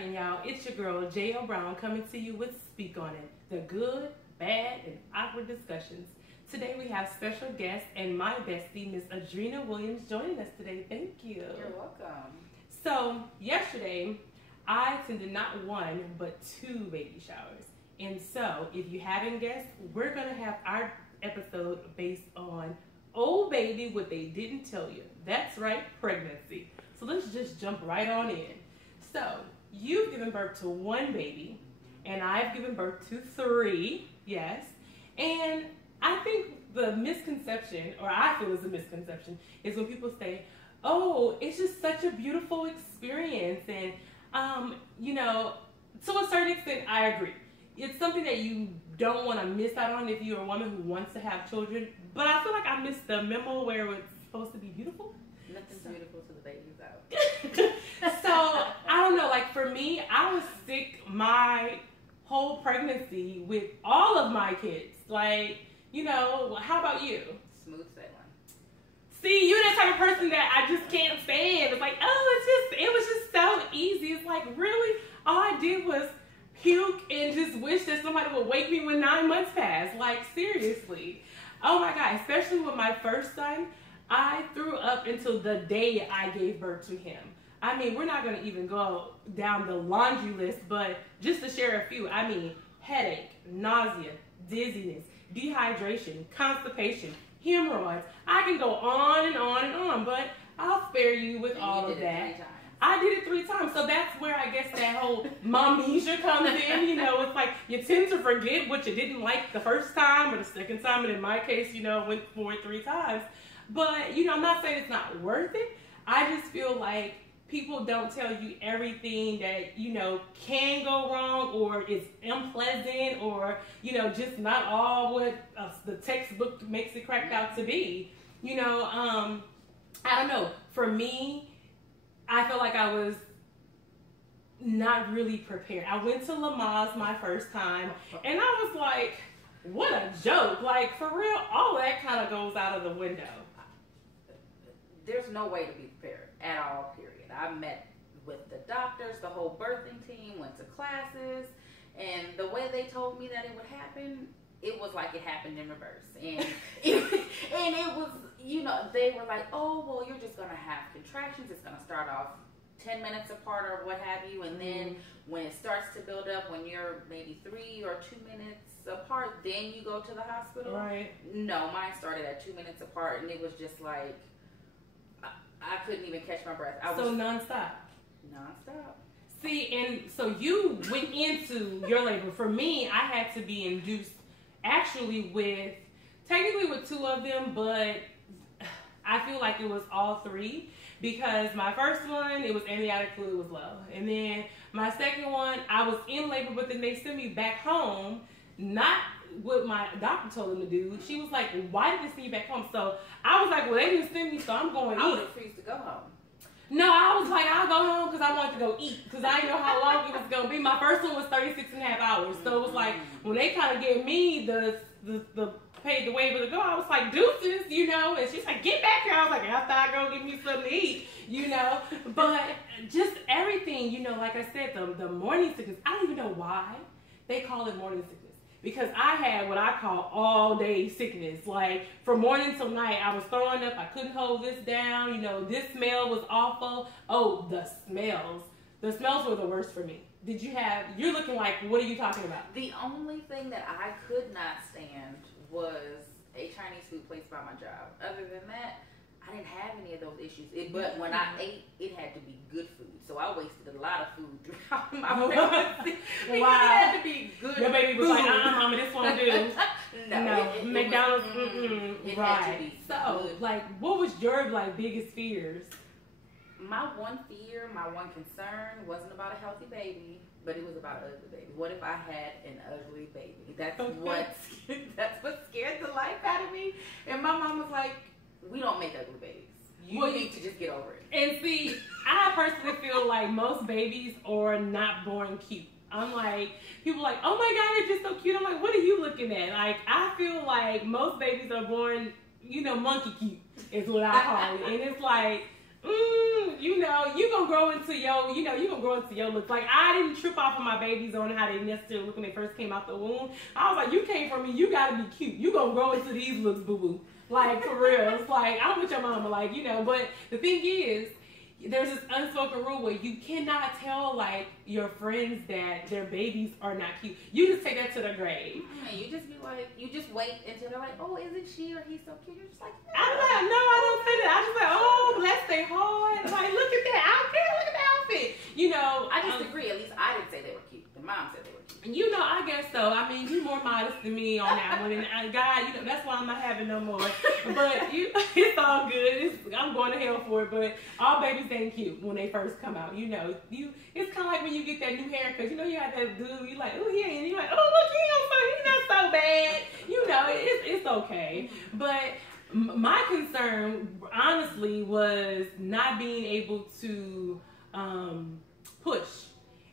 cracking, y'all? It's your girl, J.O. Brown, coming to you with Speak On It, the good, bad, and awkward discussions. Today we have special guest and my bestie, Miss Adrena Williams, joining us today. Thank you. You're welcome. So, yesterday, I attended not one, but 2 baby showers. And so, if you haven't guessed, we're going to have our episode based on old baby, what they didn't tell you. That's right, pregnancy. So let's just jump right on in. So, you've given birth to 1 baby, and I've given birth to 3, yes. And I think the misconception, or I feel is a misconception, is when people say, oh, it's just such a beautiful experience. And, you know, to a certain extent, I agree. It's something that you don't want to miss out on if you're a woman who wants to have children. But I feel like I missed the memo where it's supposed to be beautiful. Nothing's beautiful to the babies out. So, I don't know, like for me, I was sick my whole pregnancy with all of my kids. Like, you know, how about you? Smooth sailing. See, you're the type of person that I just can't stand. It's like, oh, it was just so easy. It's like, really, all I did was puke and just wish that somebody would wake me when 9 months passed. Like, seriously. Oh my God, especially with my first son, I threw up until the day I gave birth to him. I mean, we're not going to even go down the laundry list, but just to share a few, I mean, headache, nausea, dizziness, dehydration, constipation, hemorrhoids. I can go on and on and on, but I'll spare you with all of that. I did it 3 times, so that's where I guess that whole momnesia comes in. You know, it's like you tend to forget what you didn't like the first time or the second time, and in my case, you know, went for it 3 times. But, you know, I'm not saying it's not worth it. I just feel like people don't tell you everything that, you know, can go wrong or is unpleasant or, you know, just not all what the textbook makes it cracked out to be. You know, I don't know. For me, I feel like I was not really prepared. I went to Lamaze my first time, and I was like, what a joke. Like, for real, all that kind of goes out of the window. There's no way to be prepared at all, period. I met with the doctors, the whole birthing team, went to classes, and the way they told me that it would happen, it was like it happened in reverse. And it was, you know, they were like, oh, well, you're just going to have contractions. It's going to start off 10 minutes apart or what have you. And then when it starts to build up, when you're maybe 3 or 2 minutes apart, then you go to the hospital. Right. No, mine started at 2 minutes apart, and it was just like, I couldn't even catch my breath. So nonstop. Nonstop. See, and so you went into your labor. For me, I had to be induced actually technically with 2 of them, but I feel like it was all 3 because my first one, it was amniotic fluid was low. And then my second one, I was in labor, but then they sent me back home, not what my doctor told them to do. She was like, why did they send you back home? So I was like, well, they didn't send me, so I'm going to eat. I would have refused to go home. No, I was like, I'll go home because I wanted to go eat because I didn't know how long it was going to be. My first one was 36.5 hours. So it was like, when they kind of gave me the paid the waiver to go, I was like, deuces, you know. And she's like, get back here. I was like, after I go get me something to eat, you know. But just everything, you know, like I said, the morning sickness, I don't even know why they call it morning sickness. Because I had what I call all day sickness. Like from morning till night, I was throwing up. I couldn't hold this down. You know, this smell was awful. Oh, the smells. The smells were the worst for me. You're looking like, what are you talking about? The only thing that I could not stand was a Chinese food place by my job. Other than that, I didn't have any of those issues. But when I ate, it had to be good food. So I wasted a lot of food throughout my pregnancy. Wow. It had to be good Your baby was food. like, mama, this won't do. No, McDonald's, It right. had to be so, good. like, what was your, like, biggest fears? My one fear, my one concern wasn't about a healthy baby, but it was about an ugly baby. What if I had an ugly baby? That's what scared the life out of me. And my mom was like, we don't make ugly babies. You need to just get over it. And see, I personally feel like most babies are not born cute. I'm like, people are like, oh my God, you're just so cute. I'm like, what are you looking at? Like, I feel like most babies are born, you know, monkey cute is what I call it. And it's like, you know, you gonna grow into your, you know, you gonna grow into your look. Like, I didn't trip off of my babies on how they necessarily look when they first came out the womb. I was like, you came from me, you gotta be cute. You gonna grow into these looks, boo-boo. Like, for real. It's like, I'm with your mama, like, you know. But the thing is, there's this unspoken rule where you cannot tell, like, your friends that their babies are not cute. You just take that to the grave. And you just be like, you just wait until they're like, oh, isn't she or he's so cute? You're just like, no. I'm like, no, I don't say that. I'm just like, oh, bless their heart. Like, look at that outfit. Look at the outfit. You know. I just agree. At least I didn't say they were cute. The mom said they were cute. You know, I guess so. I mean, you're more modest than me on that one. And God, you know, that's why I'm not having no more. But it's all good. I'm going to hell for it. But all babies ain't cute when they first come out. You know, it's kind of like when you get that new haircut. You know, you have that dude. You're like, oh, yeah. And you're like, oh, look, he's not so bad. You know, it's okay. But my concern, honestly, was not being able to push.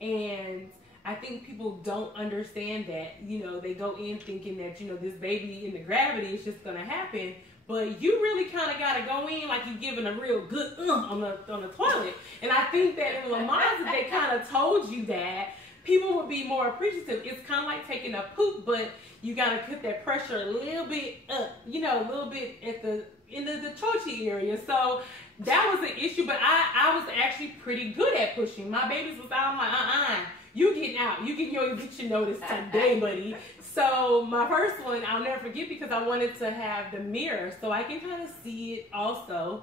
And I think people don't understand that. You know, they go in thinking that, you know, this baby in the gravity is just going to happen. But you really kind of got to go in like you're giving a real good on the toilet. And I think that in Lamont's, if they kind of told you that, people would be more appreciative. It's kind of like taking a poop, but you got to put that pressure a little bit up, you know, a little bit at in the chochi area. So that was an issue, but I was actually pretty good at pushing. My babies was out. I'm like, you getting out. You getting your eviction notice today, buddy. So my first one, I'll never forget because I wanted to have the mirror so I can kind of see it also.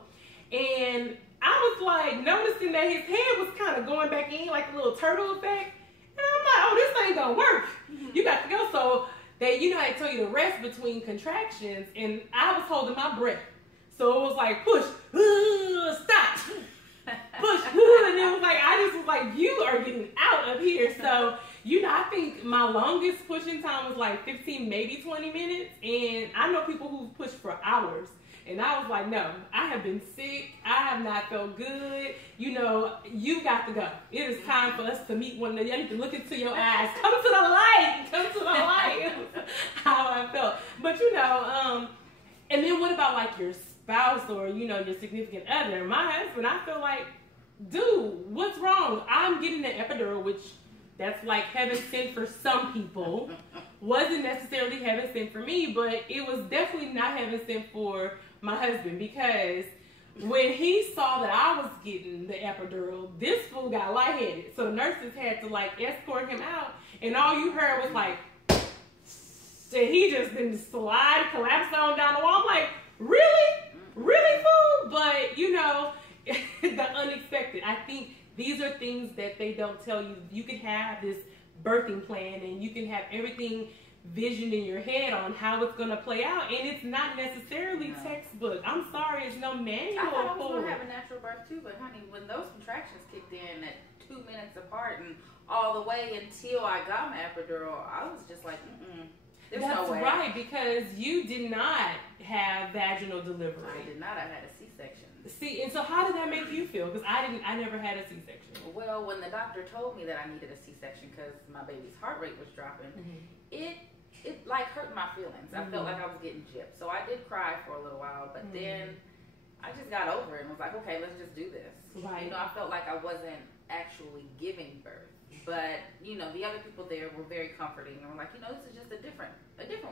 And I was like noticing that his head was kind of going back in like a little turtle effect. And I'm like, oh, this ain't gonna work. You got to go. So they, you know, I tell you to rest between contractions, and I was holding my breath. So it was like, push, stop, push, and it was like, I just was like, you are getting out of here. So, you know, I think my longest pushing time was like 15, maybe 20 minutes. And I know people who push for hours. And I was like, no, I have been sick. I have not felt good. You know, you got to go. It is time for us to meet one another. I need to look into your eyes. Come to the light. Come to the light. How I felt. But, you know, and then what about like your spouse or, you know, your significant other? My husband, I feel like, dude, what's wrong? I'm getting an epidural, which that's like heaven sent for some people. Wasn't necessarily heaven sent for me, but it was definitely not heaven sent for my husband, because when he saw that I was getting the epidural, this fool got lightheaded. So the nurses had to like escort him out, and all you heard was like, and he just didn't slide, collapsed on down the wall. I'm like, really? Really, fool? But, you know, the unexpected. I think these are things that they don't tell you. You can have this birthing plan and you can have everything visioned in your head on how it's going to play out, and it's not necessarily textbook. I'm sorry, it's no manual. I thought I was going to have a natural birth too, but honey, when those contractions kicked in at 2 minutes apart and all the way until I got my epidural, I was just like, there's no way. That's right, because you did not have vaginal delivery. I did not. I had a C-section. See, and so how did that make you feel? Because I never had a C-section. Well, when the doctor told me that I needed a C-section because my baby's heart rate was dropping, it like hurt my feelings. I felt like I was getting gypped. So I did cry for a little while, but then I just got over it and was like, okay, let's just do this. Right. You know, I felt like I wasn't actually giving birth. But, you know, the other people there were very comforting and were like, you know, this is just a different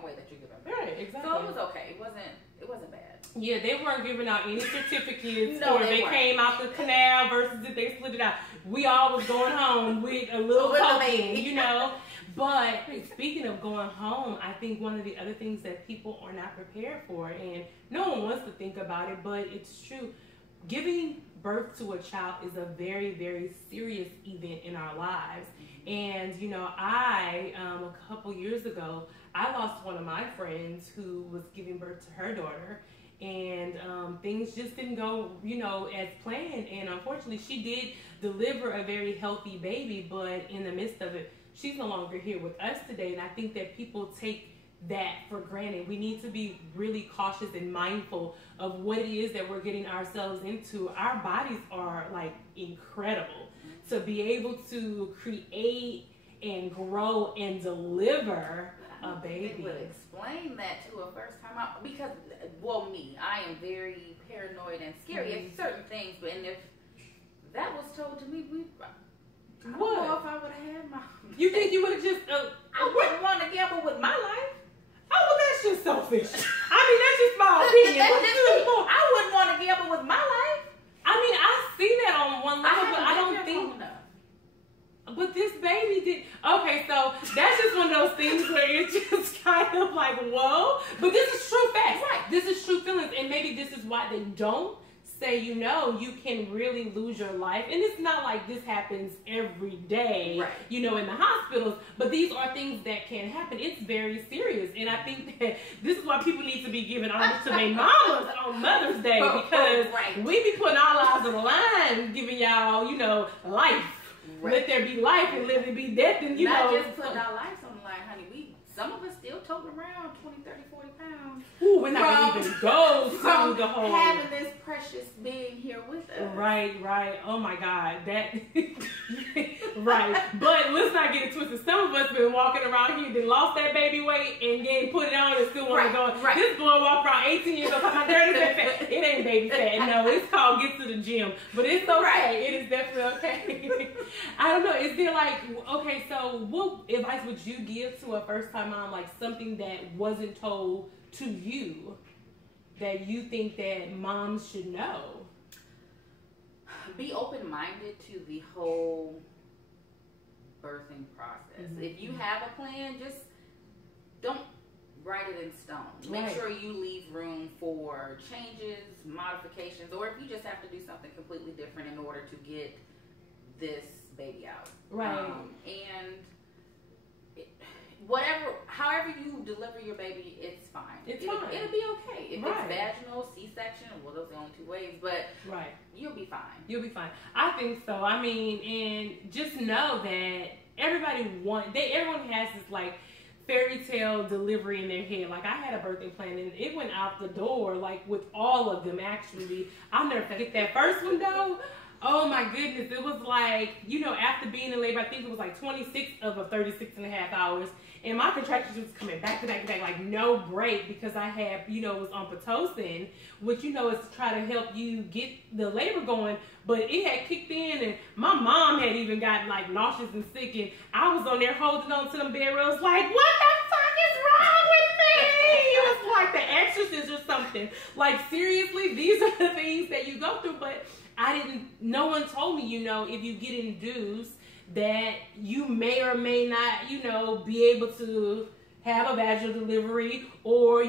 way that you're giving birth. Right, exactly. So it was okay. It wasn't bad. Yeah, they weren't giving out any certificates No, or they came out the canal versus if they split it out. We all was going home with a little token, you know. But speaking of going home, I think one of the other things that people are not prepared for, and no one wants to think about it, but it's true, giving birth to a child is a very, very serious event in our lives. And, you know, a couple years ago, I lost one of my friends who was giving birth to her daughter, and things just didn't go, you know, as planned. And unfortunately, she did deliver a very healthy baby, but in the midst of it, she's no longer here with us today. And I think that people take that for granted. We need to be really cautious and mindful of what it is that we're getting ourselves into. Our bodies are like incredible to be able to create and grow and deliver a baby. They would explain that to a first time out because, well, I am very paranoid and scary at certain things, but if that was told to me, I don't know if I would have had my. You think you would have just? I wouldn't want to gamble with my life. Oh, well, that's just selfish. I mean, that's just my opinion. I wouldn't want to gamble with my life. I mean, I see that on one level, but I don't think. But this baby did. Okay, so that's just one of those things where it's just kind of like, whoa. But this is true facts. Right. This is true feelings, and maybe this is why they don't say, you can really lose your life. And it's not like this happens every day, right, in the hospitals, but these are things that can happen. It's very serious. And I think that this is why people need to be giving honors to their mamas on Mother's Day, because we be putting our lives on the line, giving y'all, life. Right. Let there be life and let it be death. And, not just putting our lives on the line, honey. Some of us still toting around 20, 30, 40 pounds. Ooh, we're not going to even go through the whole. Having this precious being here with us. Right. Oh my God. That. Right. But let's not get it twisted. Some of us been walking around here, then lost that baby weight and then put it on and still want to go. Right. This boy walked around 18 years old. My dirty fat. It ain't baby fat. No, it's called get to the gym. But it's okay. Right. It is definitely okay. I don't know. Is there okay, so what advice would you give to a first time mom, like something that wasn't told to you that you think that moms should know? Be open-minded to the whole birthing process. Mm-hmm. If you have a plan, just don't write it in stone. Make sure you leave room for changes, modifications, or if you just have to do something completely different in order to get this baby out. Right. And however you deliver your baby, it's fine. It'll be okay. If it's vaginal, C-section, well, those are the only two ways, but you'll be fine. You'll be fine. I think so. I mean, and just know that everyone has this fairy tale delivery in their head. Like, I had a birthing plan and it went out the door, with all of them actually. I'll never forget that first one though. Oh my goodness, it was after being in labor, I think it was 26 of a 36 and a half hours. And my contractions was coming back to back, no break, because I had, was on Pitocin, which, is to try to help you get the labor going. But it had kicked in, and my mom had even gotten, nauseous and sick, and I was on there holding on to them bed rails what the fuck is wrong with me? It was like The Exorcist or something. Seriously, these are the things that you go through, but no one told me, if you get induced, that you may or may not, be able to have a vaginal delivery or,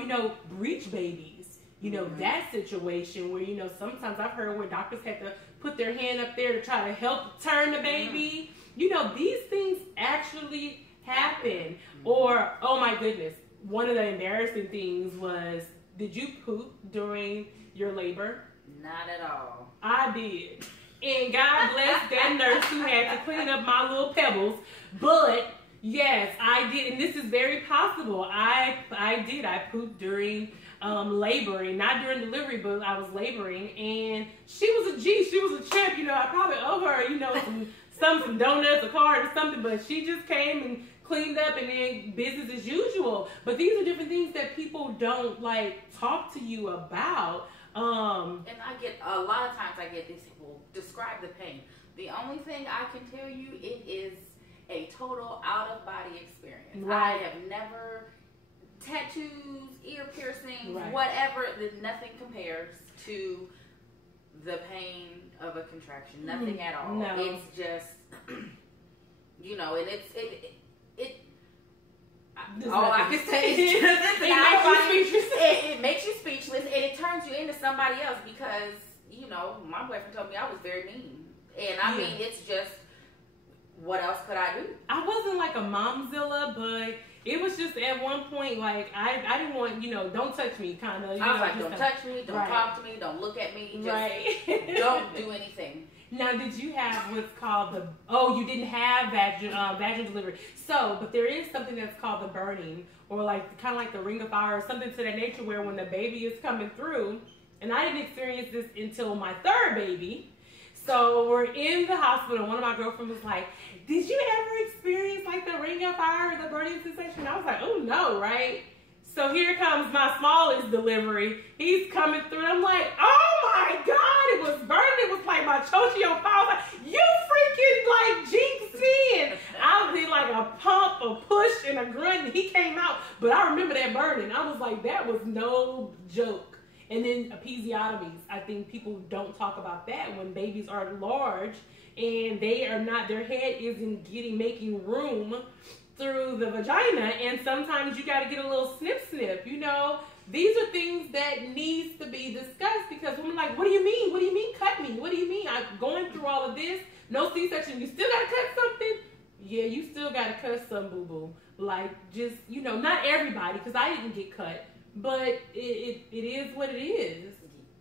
breech babies. That situation where, sometimes I've heard where doctors had to put their hand up there to try to help turn the baby. These things actually happen. Or, oh my goodness, one of the embarrassing things was, did you poop during your labor? Not at all. I did. And God bless that nurse who had to clean up my little pebbles. But yes, I did. And this is very possible. I did. I pooped during laboring. Not during delivery, but I was laboring. And she was a G. She was a champ. I probably owe her, some donuts, a card or something. But she just came and cleaned up and then business as usual. But these are different things that people don't talk to you about. And I get a lot of times these people describe the pain. The only thing I can tell you, it is a total out of body experience. Right. I have never tattoos, ear piercings, whatever. Nothing compares to the pain of a contraction. Nothing at all. No. It's just and all I can say is it makes you speechless, and it turns you into somebody else because, my boyfriend told me I was very mean. And I mean, it's just, what else could I do? I wasn't a momzilla, but it was just at one point, I didn't want, don't touch me, kind of. I was don't touch me, don't talk to me, don't look at me, just don't do anything. Now, did you have what's called you didn't have vaginal delivery. So, but there is something that's called the burning, or kind of the ring of fire, or something to that nature, where when the baby is coming through, and I didn't experience this until my third baby. So we're in the hospital. One of my girlfriends was like, did you ever experience like the ring of fire or the burning sensation? I was like, oh no, right? So here comes my smallest delivery. He's coming through. I'm like, oh my God, it was burning. It was like my chochi on fire. I was like, you freaking like jinxed me. And I did like a pump, a push, and a grunt, and he came out. But I remember that burning. I was like, that was no joke. And then episiotomies. I think people don't talk about that when babies are large and they are not, their head isn't making room through the vagina, and sometimes you got to get a little snip. You know, these are things that needs to be discussed, because women are like, what do you mean? What do you mean cut me? What do you mean I'm going through all of this? No C-section, you still got to cut something? Yeah, you still got to cut some, boo-boo. Like, just, you know, not everybody, because I didn't get cut, but it is what it is.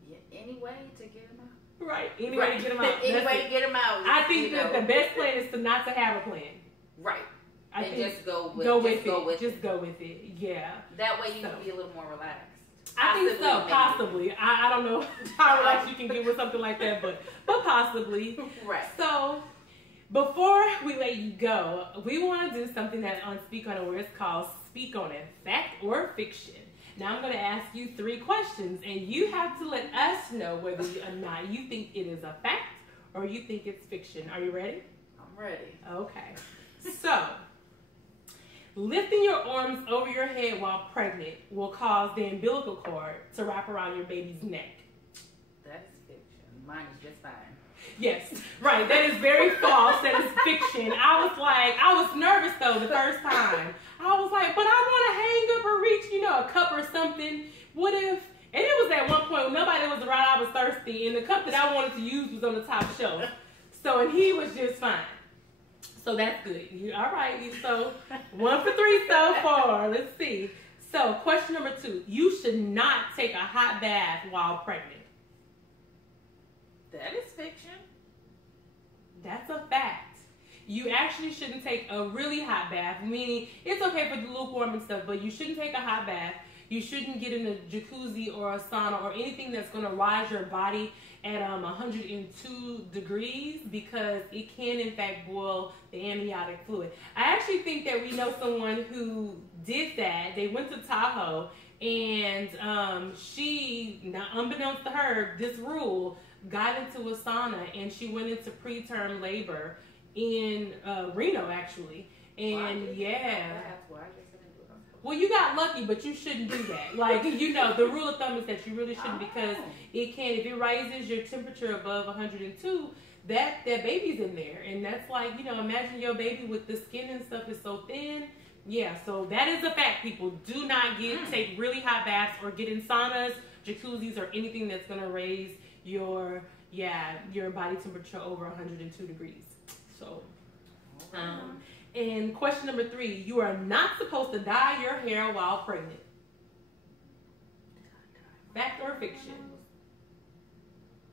Yeah, any way to get them out. Right, any way to get them out. Any way to get them out. I think that the best plan is to not to have a plan. Right. And just go with it. Just go with it. Yeah. That way you can be a little more relaxed. I think so, possibly. I don't know how relaxed you can get with something like that, but possibly. Right. So before we let you go, we want to do something that on Speak On It, where it's called Speak On It, fact or fiction. Now I'm going to ask you 3 questions, and you have to let us know whether or not you think it is a fact or you think it's fiction. Are you ready? I'm ready. Okay. So, lifting your arms over your head while pregnant will cause the umbilical cord to wrap around your baby's neck. That is fiction. Mine is just fine. Yes, right. That is very false. That is fiction. I was nervous though the first time. I was like, but I want to hang up or reach, you know, a cup or something. What if, and it was at one point when nobody was around, I was thirsty, and the cup that I wanted to use was on the top shelf. So, and he was just fine. So that's good. All right. So 1 for 3 so far. Let's see. So question number 2. You should not take a hot bath while pregnant. That is fiction. That's a fact. You actually shouldn't take a really hot bath, meaning it's okay for the lukewarm and stuff, but you shouldn't take a hot bath. You shouldn't get in a jacuzzi or a sauna or anything that's going to rise your body at 102 degrees, because it can in fact boil the amniotic fluid. I actually think that we know someone who did that. They went to Tahoe, and she, now unbeknownst to her, this rule, got into a sauna, and she went into preterm labor in Reno actually. And yeah. Well, you got lucky, but you shouldn't do that. Like, you know, the rule of thumb is that you really shouldn't, because it can, if it rises your temperature above 102, that baby's in there. And that's like, you know, imagine your baby with the skin and stuff is so thin. Yeah, so that is a fact, people. Do not take really hot baths or get in saunas, jacuzzis, or anything that's going to raise your body temperature over 102 degrees. So, and question number 3, you are not supposed to dye your hair while pregnant. Fact or fiction?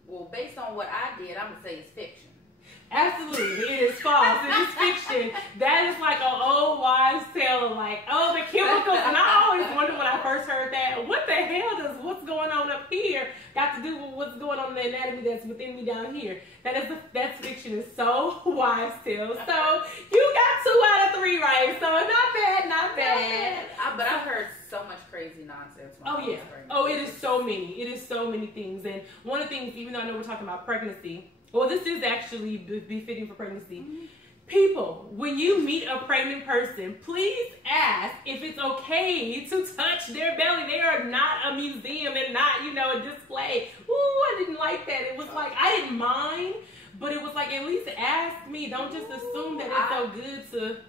Well, based on what I did, I'm going to say it's fiction. Absolutely, it is false. It is fiction. That is like an old wives' tale of like, oh, the chemicals. And I always wondered when I first heard that, what the hell does what's going on up here got to do with what's going on in the anatomy that's within me down here? That's fiction. Is so wives' tale. So you got 2 out of 3 right. So not bad. But I've heard so much crazy nonsense. Oh yeah. Oh, it is so many. It is so many things. And one of the things, even though I know we're talking about pregnancy, well, this is actually befitting for pregnancy. Mm-hmm. People, when you meet a pregnant person, please ask if it's okay to touch their belly. They are not a museum and not, you know, a display. Ooh, I didn't like that. It was like, I didn't mind, but it was like, at least ask me. Don't just assume that it's so good to...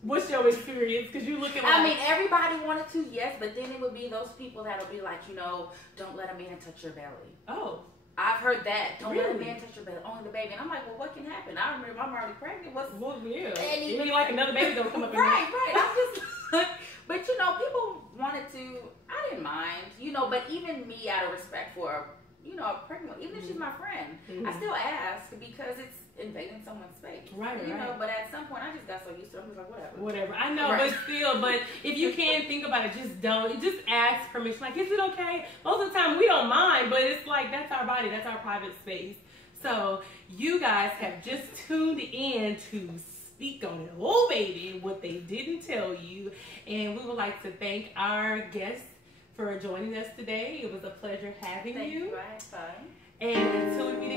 What's your experience? Because you look at I mean, everybody wanted to, yes, but then it would be those people that would be like, you know, don't let a man touch your belly. Oh. I've heard that. Don't let a man touch your belly, only the baby. And I'm like, well, what can happen? I remember I'm already pregnant. Well, yeah. And even like another baby don't come up in Right. I'm just like, but you know, people wanted to, I didn't mind, you know, but even me, out of respect for, you know, a pregnant, even if she's my friend, I still ask, because it's invading someone's space. Right, you know, but at some point I just got so used to it. I'm just like, whatever. I know, but if you can't think about it, just don't. Just ask permission. Like, is it okay? Most of the time we don't mind, but it's like, that's our body, that's our private space. So you guys have just tuned in to speak on it. Oh, baby, what they didn't tell you. And we would like to thank our guests for joining us today. It was a pleasure having Thank you. I had fun. And until we meet